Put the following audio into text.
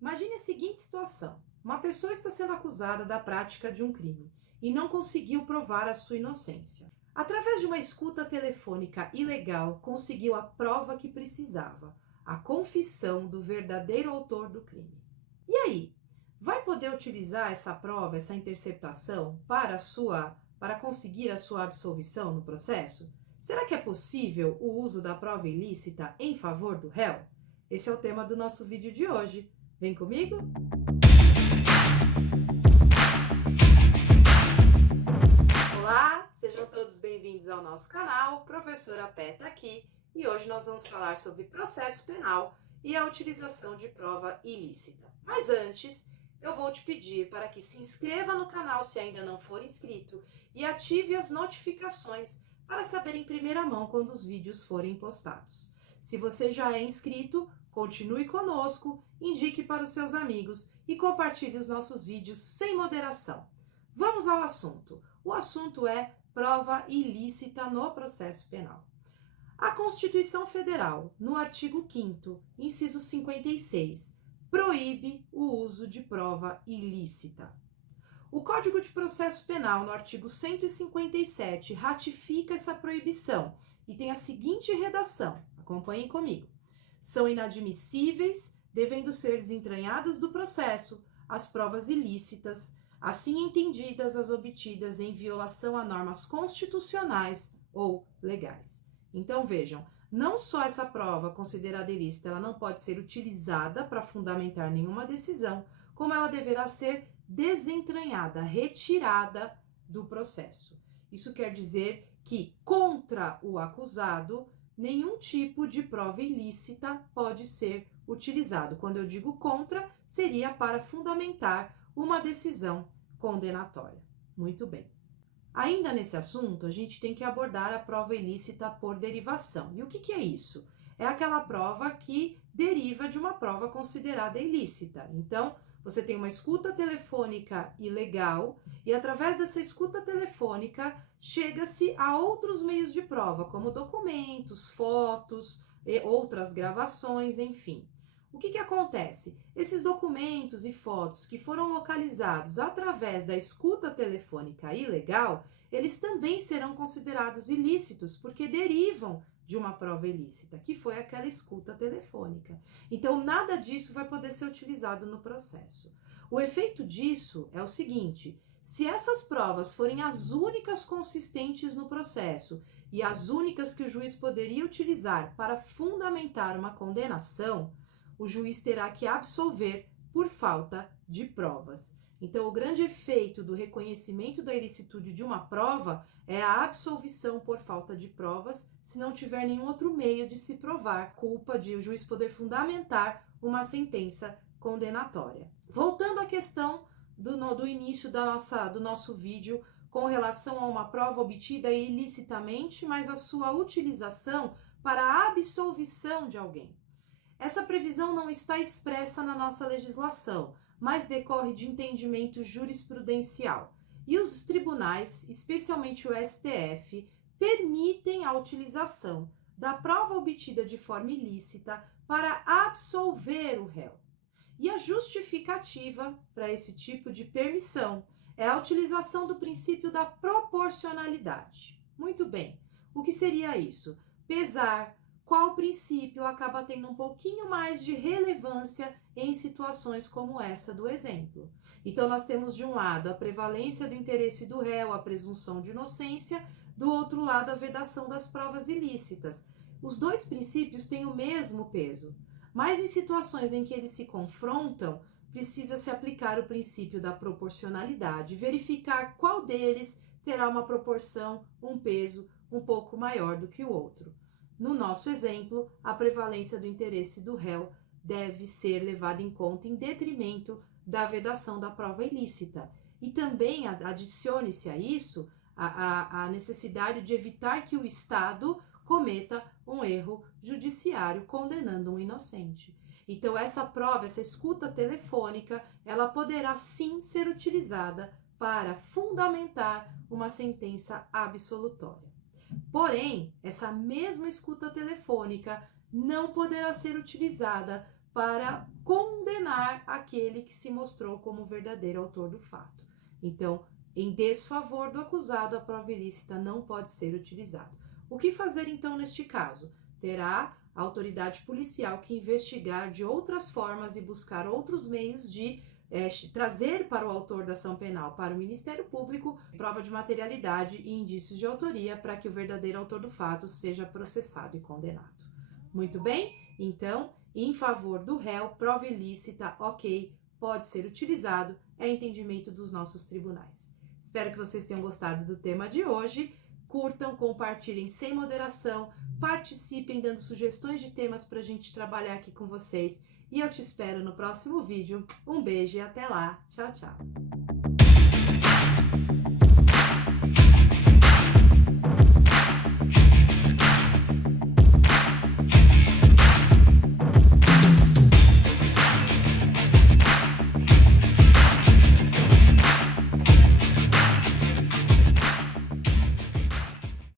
Imagine a seguinte situação. Uma pessoa está sendo acusada da prática de um crime e não conseguiu provar a sua inocência. Através de uma escuta telefônica ilegal, conseguiu a prova que precisava, a confissão do verdadeiro autor do crime. E aí, vai poder utilizar essa prova, essa interceptação para conseguir a sua absolvição no processo? Será que é possível o uso da prova ilícita em favor do réu? Esse é o tema do nosso vídeo de hoje. Vem comigo? Olá, sejam todos bem-vindos ao nosso canal. Professora Pé tá aqui e hoje nós vamos falar sobre processo penal e a utilização de prova ilícita. Mas antes, eu vou te pedir para que se inscreva no canal se ainda não for inscrito e ative as notificações para saber em primeira mão quando os vídeos forem postados. Se você já é inscrito, continue conosco, indique para os seus amigos e compartilhe os nossos vídeos sem moderação. Vamos ao assunto. O assunto é prova ilícita no processo penal. A Constituição Federal, no artigo 5º, inciso 56, proíbe o uso de prova ilícita. O Código de Processo Penal, no artigo 157, ratifica essa proibição e tem a seguinte redação, acompanhem comigo. São inadmissíveis, devendo ser desentranhadas do processo, as provas ilícitas, assim entendidas as obtidas em violação a normas constitucionais ou legais. Então vejam, não só essa prova considerada ilícita, ela não pode ser utilizada para fundamentar nenhuma decisão, como ela deverá ser desentranhada, retirada do processo. Isso quer dizer que contra o acusado, nenhum tipo de prova ilícita pode ser utilizado. Quando eu digo contra, seria para fundamentar uma decisão condenatória. Muito bem. Ainda nesse assunto, a gente tem que abordar a prova ilícita por derivação. E o que é isso? É aquela prova que deriva de uma prova considerada ilícita. Então, você tem uma escuta telefônica ilegal e através dessa escuta telefônica chega-se a outros meios de prova, como documentos, fotos, e outras gravações, enfim. O que acontece? Esses documentos e fotos que foram localizados através da escuta telefônica ilegal, eles também serão considerados ilícitos, porque derivam de uma prova ilícita, que foi aquela escuta telefônica. Então, nada disso vai poder ser utilizado no processo. O efeito disso é o seguinte: se essas provas forem as únicas consistentes no processo e as únicas que o juiz poderia utilizar para fundamentar uma condenação, o juiz terá que absolver por falta de provas. Então, o grande efeito do reconhecimento da ilicitude de uma prova é a absolvição por falta de provas, se não tiver nenhum outro meio de se provar culpa de o juiz poder fundamentar uma sentença condenatória. Voltando à questão do início do nosso vídeo com relação a uma prova obtida ilicitamente, mas a sua utilização para a absolvição de alguém. Essa previsão não está expressa na nossa legislação, mas decorre de entendimento jurisprudencial. E os tribunais, especialmente o STF, permitem a utilização da prova obtida de forma ilícita para absolver o réu. E a justificativa para esse tipo de permissão é a utilização do princípio da proporcionalidade. Muito bem, o que seria isso? Pesar qual princípio acaba tendo um pouquinho mais de relevância em situações como essa do exemplo. Então, nós temos de um lado a prevalência do interesse do réu, a presunção de inocência, do outro lado a vedação das provas ilícitas. Os dois princípios têm o mesmo peso, mas em situações em que eles se confrontam, precisa se aplicar o princípio da proporcionalidade, verificar qual deles terá uma proporção, um peso um pouco maior do que o outro. No nosso exemplo, a prevalência do interesse do réu deve ser levada em conta em detrimento da vedação da prova ilícita. E também adicione-se a isso a necessidade de evitar que o Estado cometa um erro judiciário condenando um inocente. Então, essa prova, essa escuta telefônica, ela poderá sim ser utilizada para fundamentar uma sentença absolutória. Porém, essa mesma escuta telefônica não poderá ser utilizada para condenar condenar aquele que se mostrou como o verdadeiro autor do fato. Então, em desfavor do acusado, a prova ilícita não pode ser utilizada. O que fazer então neste caso? Terá a autoridade policial que investigar de outras formas e buscar outros meios de trazer para o autor da ação penal, para o Ministério Público, prova de materialidade e indícios de autoria para que o verdadeiro autor do fato seja processado e condenado. Muito bem? Então, em favor do réu, prova ilícita, ok, pode ser utilizado, é entendimento dos nossos tribunais. Espero que vocês tenham gostado do tema de hoje. Curtam, compartilhem sem moderação, participem dando sugestões de temas para a gente trabalhar aqui com vocês. E eu te espero no próximo vídeo. Um beijo e até lá. Tchau, tchau.